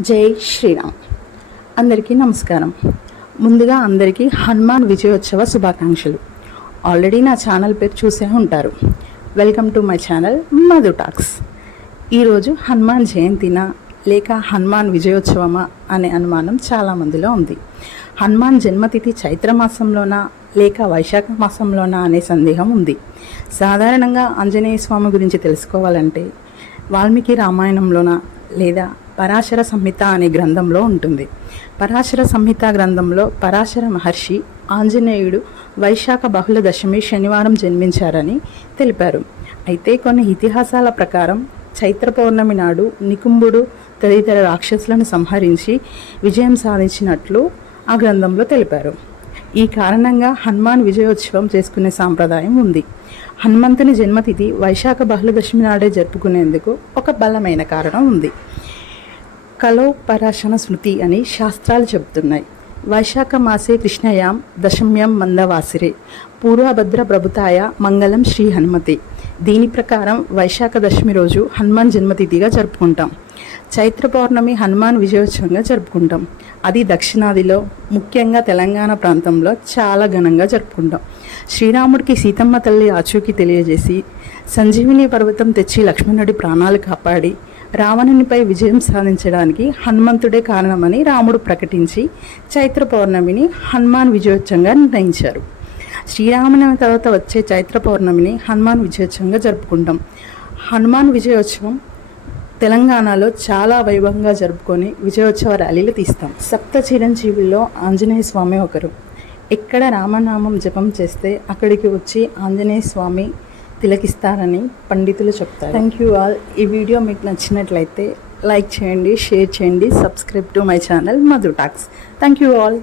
జై శ్రీరామ్. అందరికీ నమస్కారం. ముందుగా అందరికీ హనుమాన్ విజయోత్సవ శుభాకాంక్షలు. ఆల్రెడీ నా ఛానల్ పేరు చూసే ఉంటారు. Welcome to my channel Madhu talks. ఈరోజు హనుమాన్ జయంతినా లేక హనుమాన్ విజయోత్సవమా అనే అనుమానం చాలామందిలో ఉంది. హనుమాన్ జన్మతిథి చైత్రమాసంలోనా లేక వైశాఖ మాసంలోనా అనే సందేహం ఉంది. సాధారణంగా ఆంజనేయ స్వామి గురించి తెలుసుకోవాలంటే వాల్మీకి రామాయణంలోనా లేదా పరాశర సంహిత అనే గ్రంథంలో ఉంటుంది. పరాశర సంహిత గ్రంథంలో పరాశర మహర్షి ఆంజనేయుడు వైశాఖ బహుళ దశమి శనివారం జన్మించారని తెలిపారు. అయితే కొన్ని ఇతిహాసాల ప్రకారం చైత్ర పౌర్ణమి నాడు నికుంభుడు తదితర రాక్షసులను సంహరించి విజయం సాధించినట్లు ఆ గ్రంథంలో తెలిపారు. ఈ కారణంగా హనుమాన్ విజయోత్సవం చేసుకునే సాంప్రదాయం ఉంది. హనుమంతుని జన్మతిథి వైశాఖ బహుళ దశమి నాడే జరుపుకునేందుకు ఒక బలమైన కారణం ఉంది. కలో పరాశన స్మృతి అని శాస్త్రాలు చెబుతున్నాయి. వైశాఖ మాసే కృష్ణయాం దశమ్యం మందవాసిరే పూర్వభద్ర ప్రభుతాయ మంగళం శ్రీ హనుమతి. దీని ప్రకారం వైశాఖ దశమి రోజు హనుమాన్ జన్మతిథిగా జరుపుకుంటాం. చైత్ర పౌర్ణమి హనుమాన్ విజయోత్సవంగా జరుపుకుంటాం. అది దక్షిణాదిలో ముఖ్యంగా తెలంగాణ ప్రాంతంలో చాలా ఘనంగా జరుపుకుంటాం. శ్రీరాముడికి సీతమ్మ తల్లి ఆచూకీ తెలియజేసి సంజీవిని పర్వతం తెచ్చి లక్ష్మణుడి ప్రాణాలు కాపాడి రావణునిపై విజయం సాధించడానికి హనుమంతుడే కారణమని రాముడు ప్రకటించి చైత్ర పౌర్ణమిని హనుమాన్ విజయోత్సవంగా నిర్ణయించారు. శ్రీరామనవమి తర్వాత వచ్చే చైత్ర పౌర్ణమిని హనుమాన్ విజయోత్సవంగా జరుపుకుంటాం. హనుమాన్ విజయోత్సవం తెలంగాణలో చాలా వైభవంగా జరుపుకొని విజయోత్సవ ర్యాలీలు తీస్తాం. సప్త చిరంజీవుల్లో ఆంజనేయ స్వామి ఒకరు. ఎక్కడ రామనామం జపం చేస్తే అక్కడికి వచ్చి ఆంజనేయ స్వామి తిలకిస్తారని పండితులు చెప్తారు. Thank you all. ఈ వీడియో మీకు నచ్చినట్లయితే లైక్ చేయండి, షేర్ చేయండి, subscribe to my channel Madhu talks. Thank you all.